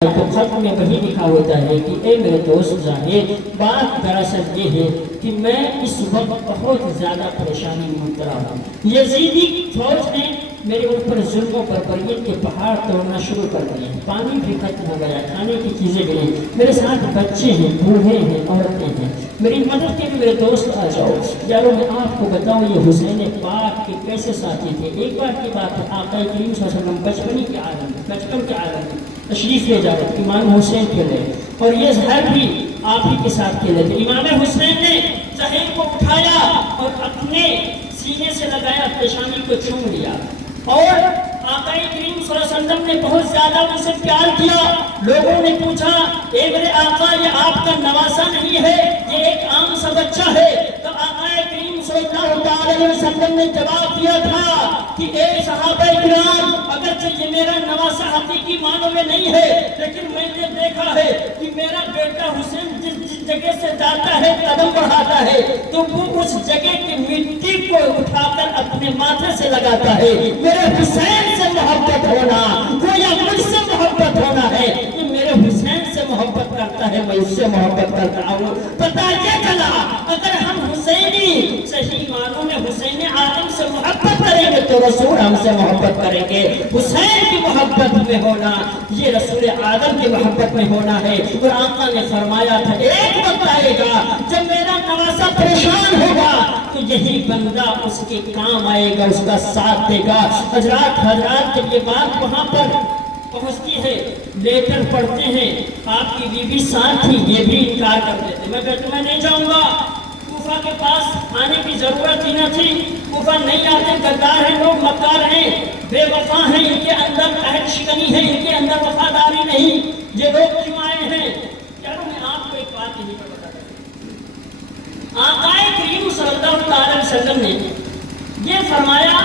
تو خط میں وہی لکھا ہوتا ہے کہ اے میرے دوست زاہد، بات دراصل یہ ہے کہ میں اس وقت بہت زیادہ پریشانی میں مبتلا ہوں۔ یزیدی فوج نے میرے اوپر ظلم و بربریت کے پہاڑ توڑنا شروع کر دیے، پانی بھی ختم ہو گیا، کھانے کی چیزیں بھی نہیں، میرے ساتھ بچے ہیں، بوڑھے ہیں، عورتیں ہیں، میری مدد کے لیے میرے دوست آ جاؤ۔ یارو میں آپ کو بتاؤں یہ حسین پاک کے کیسے ساتھی تھے۔ ایک بار کی بات ہے، آقا کریم صلی اللہ علیہ وسلم بچپن کے عالم میں تشریف لے جا رہے، امام حسین کھیلے اور یہ زہر بھی آپ ہی کے ساتھ کھیلے تھے۔ امام حسین نے زہر کو اٹھایا اور اپنے سینے سے لگایا، پیشانی کو چوم لیا اور آقا کریم صلی اللہ علیہ وسلم نے بہت زیادہ ان سے پیار کیا۔ لوگوں نے پوچھا اے میرے آقا یہ آپ کا نواسہ نہیں ہے، یہ ایک عام سا بچہ ہے۔ تو آقا کریم صلی اللہ علیہ وسلم نے جواب دیا تھا کہ اے صحابہ کرام، اگرچہ یہ میرا نواسہ حقیقی معنوں میں نہیں ہے، لیکن میں نے دیکھا ہے کہ میرا بیٹا حسین جس جگہ سے جاتا ہے قدم بڑھاتا ہے تو وہ اس جگہ کی مٹی کو اٹھا کر اپنے ماتھے سے لگاتا ہے۔ میرے حسین سے محبت ہونا گویا مجھ سے محبت ہونا ہے، یہ میرے حسین سے محبت کرتا ہے، میں اس سے محبت کرتا ہوں۔ پتہ یہ چلا اگر ہم حسینی صحیح معنوں میں حسین آدم سے محبت کریں گے تو رسول ہم سے محبت کریں گے۔ حسین کی محبت میں ہونا یہ رسول آدم کی محبت میں ہونا ہے۔ اور آقا نے فرمایا تھا ایک وقت آئے گا جب میرا نواسہ پریشان ہوگا تو یہی بندہ اس کے کام آئے گا، اس کا ساتھ دے گا۔ حضرات جب یہ بات وہاں پر پہنچتی ہے، لیٹر پڑھتے ہیں، آپ کی بیوی ساتھ تھی، یہ بھی انکار کر دیتے، میں کہتا میں نہیں جاؤں گا۔ کوفہ کے پاس آنے کی ضرورت ہی نہ تھی، کوفہ نہیں آتے، غدار ہیں لوگ، مکار ہیں، بے وفا ہیں، ان کے اندر عہد شکنی ہے، ان کے اندر وفاداری نہیں، یہ لوگ کیوں آئے ہیں؟ چلو میں آپ کو ایک بات یہیں پر بتا دوں۔ آقا کریم صلی اللہ علیہ وسلم نے یہ فرمایا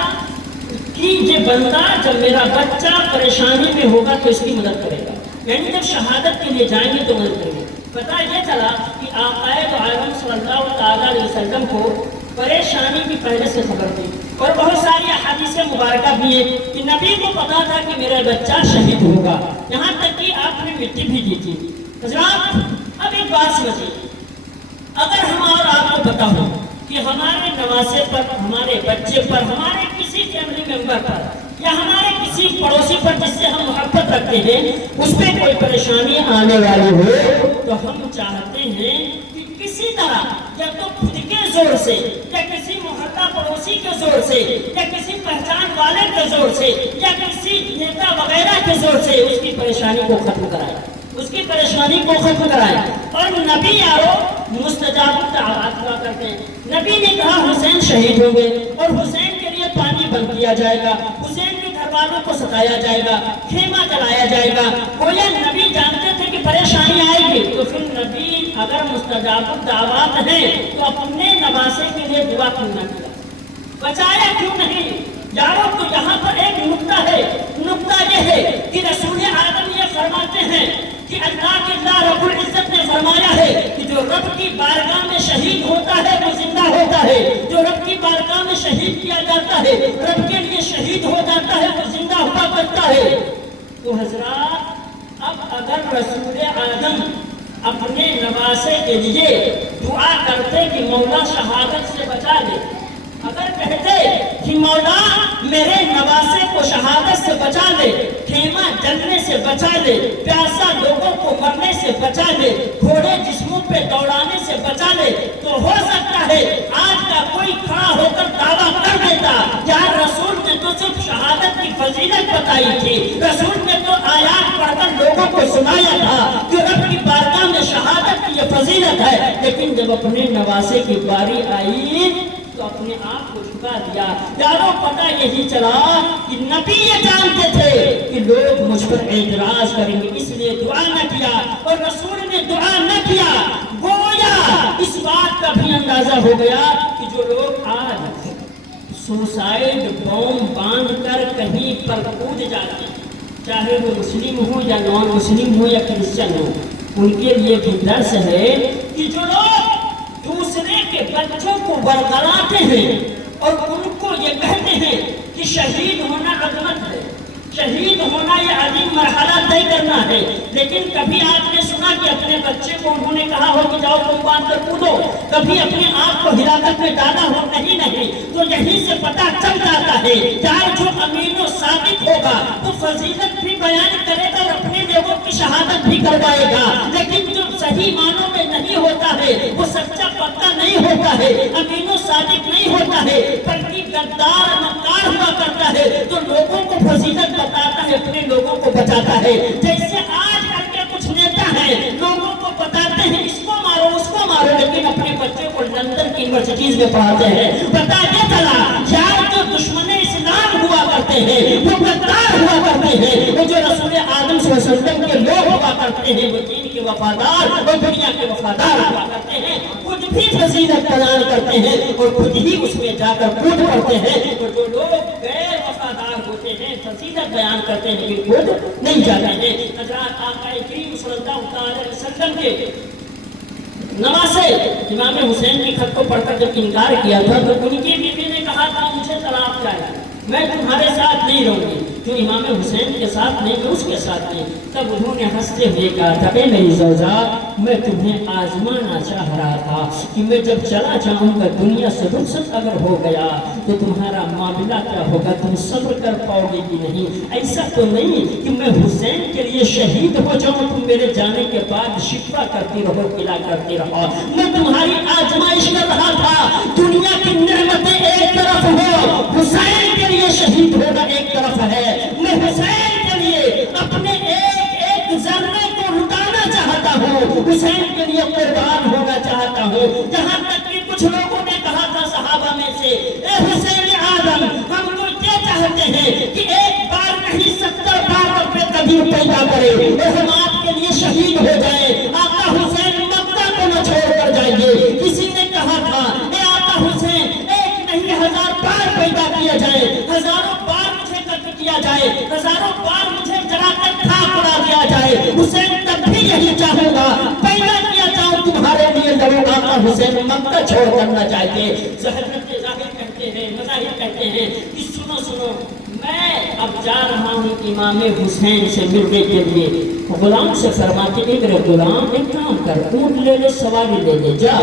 کہ یہ بندہ جب میرا بچہ پریشانی میں ہوگا تو اس کی مدد کرے گا، یعنی جب شہادت کے لیے جائیں گے تو مدد کرے گا۔ پتہ یہ چلا کہ آقا عالم صلی اللہ علیہ وسلم کو پریشانی کی پہلے سے خبر تھی اور بہت ساری احادیث مبارکہ بھی ہیں کہ نبی کو پتا تھا کہ میرا بچہ شہید ہوگا، یہاں تک کہ آپ نے مٹی بھی دی تھی۔ حضرات اب ایک بات سمجھیے، اگر ہم اور آپ کو پتا ہو کہ ہمارے نواسے پر، ہمارے بچے پر، ہمارے کسی فیملی ممبر پر یا ہمارے کسی پڑوسی پر جس سے ہم محبت رکھتے ہیں اس پہ کوئی پریشانی آنے والی ہو تو ہم چاہتے ہیں کہ کسی طرح یا تو خود کے زور سے یا کسی محلہ پڑوسی کے زور سے یا کسی پہچان والے کے زور سے یا کسی نیتا وغیرہ کے زور سے اس کی پریشانی کو ختم کرائے، اس کی پریشانی کو ختم کرائے۔ اور نبی یارو مستجاب الدعوات ہوا کرتے ہیں۔ نبی نے کہا حسین شہید ہوں گے اور حسین کے لیے پانی بند کیا جائے گا، حسین کے گھر والوں کو ستایا جائے گا، خیمہ جلایا جائے گا۔ گویا نبی جانتے تھے کہ پریشانی آئے گی، تو پھر نبی اگر مستجاب الدعوات ہیں تو اپنے نواسے کے لیے دعا کیوں نہ کیا، بچایا کیوں نہیں؟ یارو تو یہاں پر ایک نقطہ ہے، نقطہ یہ ہے کہ رسول آدم یہ فرماتے ہیں کہ اللہ رب العزت نے فرمایا ہے کہ جو رب کی بارگاہ میں شہید ہوتا ہے وہ زندہ ہوتا ہے، جو رب کی بارگاہ میں شہید کیا جاتا ہے، رب کے لیے شہید ہو جاتا ہے، وہ زندہ ہوا کرتا ہے۔ تو حضرات اب اگر رسول آدم اپنے نواسے کے لیے دعا کرتے کہ مولا شہادت سے بچا لے، اگر کہتے کہ مولا میرے نواسے کو شہادت سے بچا لے، خیمہ جلنے سے بچا لے، پیاسا لوگوں کو مرنے سے بچا لے، گھوڑے جسموں پہ دوڑانے سے بچا لے، تو ہو سکتا ہے آج کا کوئی کھڑا ہو کر دعویٰ کر دیتا یار رسول نے تو صرف شہادت کی فضیلت بتائی تھی، رسول نے تو آیات پڑھ کر لوگوں کو سنایا تھا کہ رب کی بارگاہ میں شہادت کی یہ فضیلت ہے، لیکن جب اپنے نواسے کی باری آئی تو اپنے آپ کو جھکا دیا۔ یارو پتہ یہی چلا کہ نبی یہ جانتے تھے کہ لوگ مجھ پر اعتراض کریں گے، اس لیے دعا نہ کیا اور رسول نے دعا نہ کیا۔ گویا اس بات کا بھی اندازہ ہو گیا کہ جو لوگ آج سوسائڈ بوم باندھ کر کہیں پر کود جاتے ہیں، چاہے وہ مسلم ہو یا نان مسلم ہو یا کرسچن ہو، ان کے لیے بھی درس ہے کہ جو لوگ دوسرے کے بچوں کو برگلاتے ہیں اور ان کو یہ کہتے ہیں کہ شہید ہونا عظمت ہے، شہید ہونا یہ عظیم مرحلہ طے کرنا ہے، لیکن کبھی آپ نے سنا کہ اپنے بچے کو انہوں نے کہا ہو کہ جاؤ تم باندھ کر کودو، کبھی اپنے آپ کو ہلاکت میں ڈالا ہو؟ نہیں۔ تو یہیں سے پتہ چل جاتا ہے چاہے جو امین و صادق ہوگا وہ فضیلت بھی بیان کرے گا اور اپنے لوگوں کی شہادت بھی کروائے گا، لیکن جو صحیح معنوں میں نہیں ہوتا ہے وہ سچا پکا نہیں ہوتا ہے، امین و صادق نہیں ہوتا ہے، بلکہ غدار مکار ہوا کرتا ہے، تو لوگوں کو فضیلت بتاتا ہے، اپنے لوگوں کو بچاتا ہے۔ جیسے آج کل کے کچھ نیتا ہیں، لوگوں کو بتاتے ہیں اس کو مارو اس کو مارو، لیکن اپنے بچے کو لندن کی یونیورسٹیز میں پڑھاتے ہیں۔ پتہ یہ چلا یار جو دشمن اسلام ہوا کرتے ہیں وہ غدار ہوا کرتے ہیں، وہ جو رسول آدم صلی اللہ علیہ وسلم کے لوگ ہوا کرتے ہیں وہ دین کے وفادار اور دنیا کے وفادار ہوا کرتے ہیں، خود بھی فضیلت بیان کرتے ہیں اور خود ہی اس میں جا کر کود پڑتے ہیں، اور جو لوگ غیر وفادار ہوتے ہیں فضیلت بیان کرتے ہیں لیکن خود نہیں جاتے ہیں۔ حضرات آقا کریم صلی اللہ علیہ وسلم کے نواسے امام حسین کی خط کو پڑھ کر جب انکار کیا تھا تو ان کی بیوی نے کہا تھا مجھے طلاق چاہیے، میں تمہارے ساتھ نہیں رہوں گی، جو امام حسین کے ساتھ نہیں میں اس کے ساتھ نہیں۔ تب انہوں نے ہنستے ہوئے کہا تھا اے میری زوجہ میں تمہیں آزمانا چاہ رہا تھا کہ میں جب چلا جاؤں گا دنیا سے رخصت اگر ہو گیا تو تمہارا معاملہ کیا ہوگا، تم صبر کر پاؤ گے کہ نہیں؟ ایسا تو نہیں کہ میں حسین کے لیے شہید ہو جاؤں، تم میرے جانے کے بعد شکوہ کرتی رہو قلع کرتی رہو، میں تمہاری آزمائش کر رہا تھا۔ دنیا کی نعمتیں ایک طرف ہو، حسین کے لیے شہید ہونا ایک طرف ہے، میں حسین کے لیے اپنے ایک ذرے کو لٹانا چاہتا ہوں، حسین کے لیے قربان ہونا چاہتا ہوں۔ جہاں تک کہ کچھ لوگوں نے کہا تھا صحابہ میں سے اے حسین آدم ہم تو یہ چاہتے ہیں کہ ایک بار نہیں 70 بار اپنے قدیم پیدا کرے، ہم آپ کے لیے شہید ہو جائے، آقا حسین مکہ کو نہ چھوڑ کر جائیے۔ کسی نے کہا تھا اے آقا حسین ایک نہیں 1000 بار پیدا کیا جائے، ہزاروں بار مجھے قتل کیا جائے، ہزاروں بار مجھے جلا کر خاک اڑا دیا جائے، حسین تب بھی یہی چاہوں گا پیدا کیا جاؤں تمہارے لیے لڑوں۔ آقا حسین مکہ چھوڑ کرنا چاہتے، ظاہر کہتے ہیں مظاہر کہتے ہیں کہ سنو میں اب جا رہا ہوں امام حسین سے ملنے کے لیے۔ غلام سے فرماتے ہیں میرے غلام ایک کام کر، اونٹ لے لے سواری لے لے، جا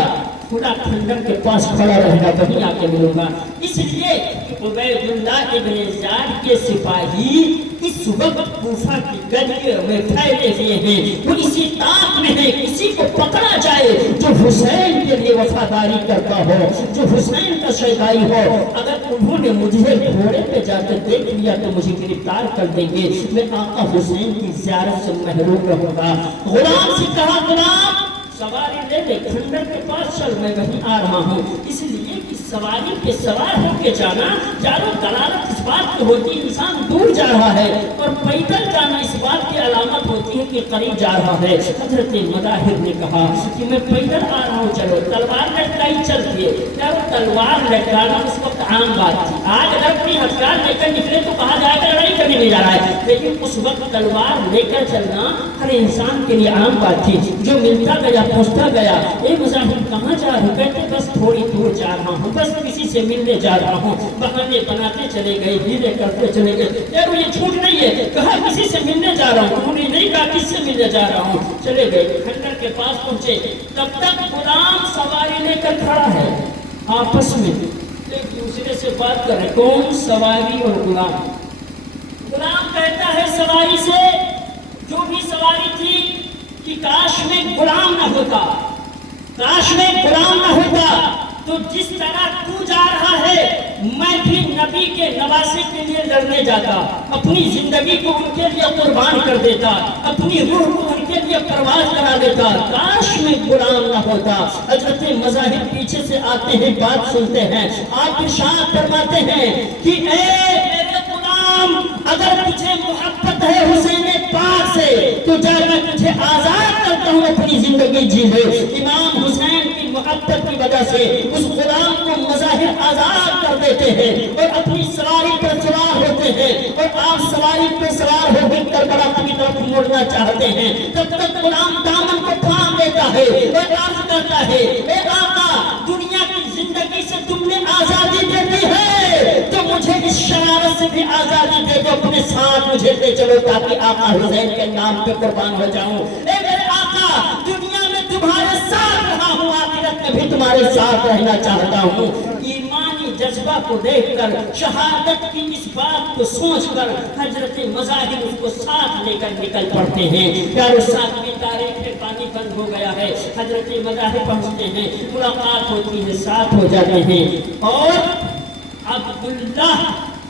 کھلا کھنڈر کے پاس کھڑا رہنا، وہیں آ کے ملوں گا۔ اس لیے عبید اللہ ابن زیاد کے سپاہی اس وقت کوفہ کی گلیوں میں پھیلے ہوئے ہیں، وہ اسی طاق میں ہے کسی کو پکڑا جائے جو حسین کے لیے وفاداری کرتا ہو، جو حسین کا شیدائی ہو۔ اگر انہوں نے مجھے گھوڑے پہ جا کر دیکھ لیا تو مجھے گرفتار کر دیں گے، میں آقا حسین کی زیارت سے محروم رہوں گا۔ غلام سے کہا غلام سواری لے لے کھنڈر کے پاس چل، میں وہیں آ رہا ہوں۔ اس لیے کہ سواری کے سوار ہو کے جانا چاروں دلالت اس بات کی ہوتی ہے انسان دور جا رہا ہے، اور پیدل جانا اس بات کی علامت ہوتی ہے کہ قریب جا رہا ہے۔ حضرت مظاہر نے کہا کہ میں پیدل آ رہا ہوں، چلو تلوار لٹکائی چلتی ہے۔ کیا وہ تلوار لٹکانا اس وقت عام بات تھی؟ آج اگر کوئی ہتھیار لے کر نکلے تو کہا جائے گا لڑائی کرنے نہیں جا رہا ہے، لیکن اس وقت تلوار لے کر چلنا ہر انسان کے لیے عام بات تھی۔ جو ملتا گیا پوچھتا گیا اے مظاہر کہاں جا رہے؟ کہتے بس تھوڑی دور جا رہا ہوں، بس کسی سے ملنے جا رہا ہوں۔ بہانے بناتے چلے گئے، ہیلے کرتے چلے گئے، یار یہ جھوٹ نہیں ہے، کہا کسی سے ملنے جا رہا ہوں، انہوں نے نہیں کہا کس سے ملنے جا رہا ہوں۔ چلے گئے کھنڈر کے پاس پہنچے، تب تک غلام سواری لے کر کھڑا ہے، آپس میں ایک دوسرے سے بات کر رہے، کون؟ سواری اور غلام۔ غلام کہتا ہے سواری سے جو بھی سواری تھی کہ کاش میں غلام نہ ہوتا، کاش میں غلام نہ ہوتا، تو جس طرح تو جا رہا ہے میں بھی نبی کے نواسے کے لیے لڑنے جاتا، اپنی زندگی کو ان کے لیے قربان کر دیتا، اپنی روح کو ان کے لیے پرواز کرا دیتا، کاش میں غلام نہ ہوتا۔ حضرت مظاہر پیچھے سے آتے ہیں، بات سنتے ہیں، آپ ارشاد فرماتے ہیں کہ اے میرے غلام اگر تجھے محبت ہے حسین پاک سے تو جا میں تجھے آزاد کرتا ہوں، اپنی زندگی جی لے۔ امام حسین کی محبت کی وجہ سے اس غلام کو مظاہر آزاد کر دیتے ہیں اور اپنی سواری پر سوار ہوتے ہیں، اور آپ سواری پر سوار ہو کر کربلا کی طرف مڑنا چاہتے ہیں، تب تک غلام دامن کو تھام لیتا ہے اور عرض کرتا ہے اے آقا دنیا کی زندگی سے تم نے آزادی دے دی ہے تو مجھے اس شرارت سے بھی آزادی دے دو، اپنے ساتھ مجھے لے چلو تاکہ آقا حسین کے نام پہ قربان ہو جاؤں۔ اے میرے آقا، دنیا میں تمہارے ساتھ رہا ہوں، آخرت میں بھی تمہارے ساتھ رہنا چاہتا ہوں۔ ایمانی جذبہ کو دیکھ کر، شہادت کی اس بات کو سوچ کر حضرت مظاہر اس کو ساتھ لے کر نکل پڑتے ہیں۔ پیارو ساتویں تاریخ میں پانی بند ہو گیا ہے، حضرت مظاہر پہنچتے ہیں، ملاقات ہوتی ہے، ساتھ ہو جاتے ہیں، اور عبداللہ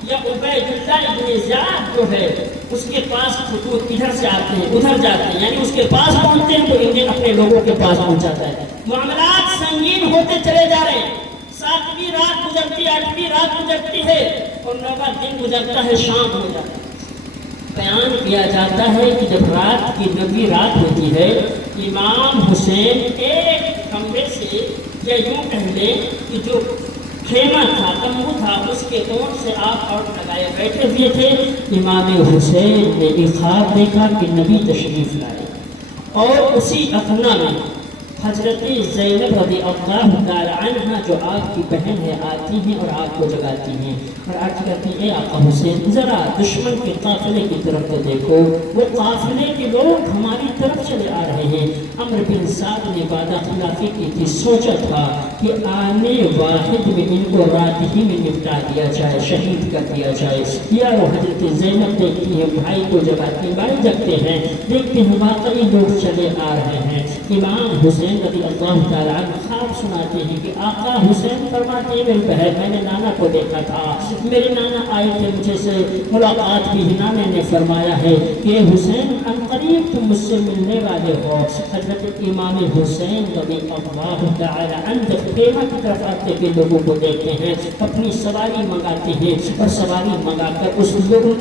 یا عبید اللہ ابن زیاد جو ہے اس کے پاس خطوط ادھر سے آتے ہیں ادھر جاتے ہیں، یعنی اس کے پاس پہنچتے ہیں تو انہیں اپنے لوگوں کے پاس پہنچاتا ہے۔ معاملات سنگین ہوتے چلے جا رہے ہیں، 7ویں رات گزرتی، 8ویں رات گزرتی ہے اور 9واں دن گزرتا ہے، شام ہو جاتا ہے۔ بیان کیا جاتا ہے کہ جب رات کی 9ویں رات ہوتی ہے، امام حسین ایک کمرے سے، یا یوں کہہ لیں کہ جو خیمہ تھا، تمبو تھا، اس کے اون سے آپ اور لگائے بیٹھے ہوئے تھے۔ امام حسین نے ایک خواب دیکھا کہ نبی تشریف لائے، اور اسی اثنا میں حضرت زینب رضی اللہ تعالی عنہ جو آپ کی بہن ہے آتی ہیں اور آپ کو جگاتی ہیں اور آج کہتی ہیں، اے آقا حسین ذرا دشمن کے قافلے کی طرف تو دیکھو، وہ قافلے کے لوگ ہماری طرف چلے آ رہے ہیں۔ عمرو بن سعد نے وعدہ خلافی کی تھی، سوچا تھا کہ آنے واحد میں ان کو رات ہی میں نپٹا دیا جائے، شہید کر دیا جائے۔ یا وہ حضرت زینب دیکھتی ہے، بھائی کو جگاتی، بھائی جگتے ہیں، دیکھتے ہیں واقعی لوگ چلے آ رہے ہیں۔ امام حسین رضی اللہ تعالیٰ عنہ خواب سناتے ہیں کہ آقا حسین فرماتے ہیں، میری بہن، میں نے نانا کو دیکھا تھا، میرے نانا آئے تھے، مجھے سے ملاقات کی، نانے نے فرمایا ہے کہ حسین عنقریب تم مجھ سے ملنے والے ہو۔ حضرت امام حسین رضی اللہ تعالیٰ عنہ خیمہ کی طرف آتے کے لوگوں کو دیکھتے ہیں، اپنی سواری منگاتے ہیں اور سواری منگا کر اس لوگوں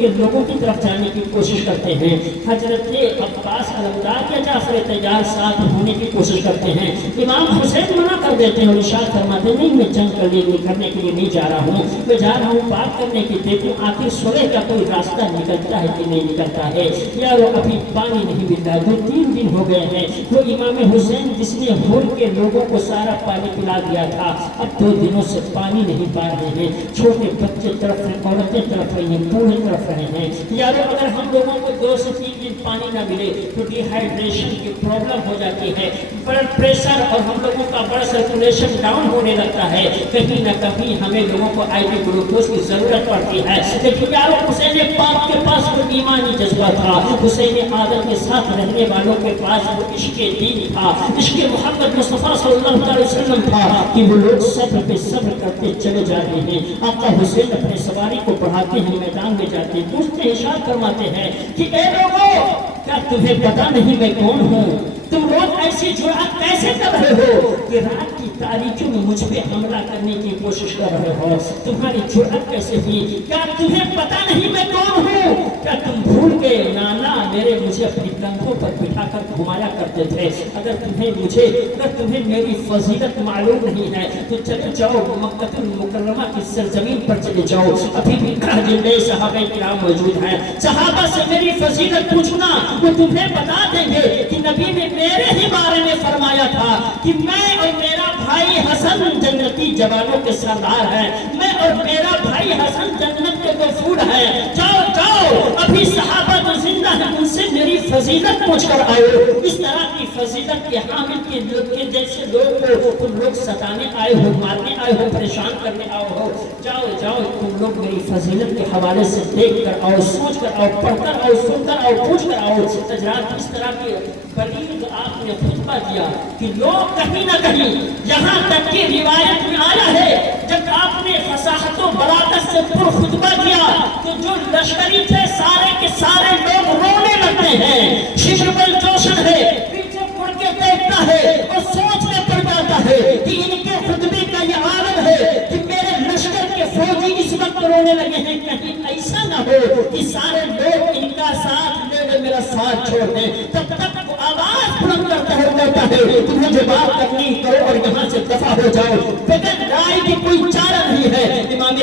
کی طرف جانے کی کوشش کرتے ہیں۔ حضرت عباس علمدار یا جعفر طیار ساتھ ہونے کی کوشش کرتے ہیں، امام حسین منع کر دیتے ہیں اور ارشاد فرماتے ہیں، نہیں میں جنگ کرنے کے لیے نہیں جا رہا ہوں، میں جا رہا ہوں بات کرنے کی، دیکھوں آخر صلح کا کوئی راستہ نکلتا ہے کہ نہیں نکلتا ہے۔ یارو ابھی پانی نہیں ملتا، 2-3 دن ہو گئے ہیں۔ وہ امام حسین جس نے ہور کے لوگوں کو سارا پانی پلا دیا تھا، اب 2 دنوں سے پانی نہیں پا رہے ہیں، چھوٹے بچے طرف ہیں، عورتیں طرف رہی ہیں، بوڑھے طرف رہے ہیں۔ یارو اگر ہم لوگوں کو 2 سے 3 دن پانی نہ ملے تو ڈی ہائیڈریشن کی پرابلم ہو جاتی ہے، بلڈ پریشر اور ہم لوگوں کا بلڈ سرکولیشن ڈاؤن ہونے لگتا ہے، کہیں نہ کہیں ہمیں لوگوں کو آئی وی گلوکوز کی ضرورت پڑتی ہے۔ لیکن یارو حسین پاک کے پاس وہ ایمانی جذبہ تھا، حسین عادل کے ساتھ رہنے والوں کے پاس وہ عشق دین تھا، عشق محمد مصطفیٰ صلی اللہ علیہ وسلم تھا کہ وہ لوگ صبر پہ صبر کرتے چلے جا رہے ہیں۔ آقا حسین اپنے سواری کو بڑھاتے ہیں، میدان میں جاتے ہیں، پوچھتے ارشاد فرماتے ہیں کہ اے لوگوں، کیا تمہیں پتا نہیں میں کون ہوں؟ تم روز ایسی جرأت کیسے کر رہے ہو کہ رات کی تاریکیوں میں مجھ پہ حملہ کرنے کی کوشش کر رہے ہو؟ تمہاری جرأت کیسے ہوئی؟ کیا تمہیں پتا نہیں میں کون ہوں؟ کیا تم بھول گئے نانا میرے مجھے اپنی کندھوں پر بٹھا کر گھمایا کرتے تھے؟ اگر تمہیں میری فضیلت معلوم نہیں ہے تو چلے جاؤ مکہ المکرمہ کی سرزمین پر چلے جاؤ، ابھی بھی جن صحابہ کرام موجود ہیں، صحابہ سے میری فضیلت پوچھنا، وہ تمہیں بتا دیں گے کہ نبی نے میرے ہی بارے میں فرمایا تھا کہ میں اور میرا بھائی حسن جنتی جوانوں کے سردار ہیں، میں اور میرا بھائی حسن جنت کے غفور ہیں، جاؤ جاؤ، ابھی صحابہ تو زندہ ہیں، ان سے میری فضیلت پوچھ کر آئے۔ اس طرح کی فضیلت کے حامل کے جیسے لوگ کو تم لوگ ستانے آئے ہو، مارنے آئے ہو، پریشان کرنے آئے ہو، جاؤ جاؤ تم لوگ میری فضیلت کے حوالے سے دیکھ کر آؤ، سوچ کر آؤ، پڑھ کر آؤ، سن کر آؤ، پوچھ کر آؤ۔ حضرات اس طرح کی بلیغ آپ نے خطبہ دیا کہ لوگ کہیں نہ کہیں، یہاں تک کہ روایت میں آیا ہے جب آپ نے فصاحت و بلاغت سے پر خطبہ دیا تو جو لشکری تھے سارے کے سارے لوگ رونے لگتے ہیں، شبر جوشن ہے، پیچھے مڑ کے دیکھتا ہے اور سوچ میں پڑ جاتا ہے کہ ان کے خطبے کا یہ عالم ہے کہ میرے لشکر کے فوجی اس وقت رونے لگے ہیں، کہیں ایسا نہ ہو کہ سارے لوگ ان کا ساتھ لے لے میرا ساتھ چھوڑ دیں۔ تب تک وہ آواز بلند کرتا ہے، کہتا ہے تمہیں جو بات کرنی کرو اور یہاں سے دفع ہو جاؤ، بغیر رائے کی کوئی چارہ نہیں ہے۔ امام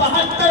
72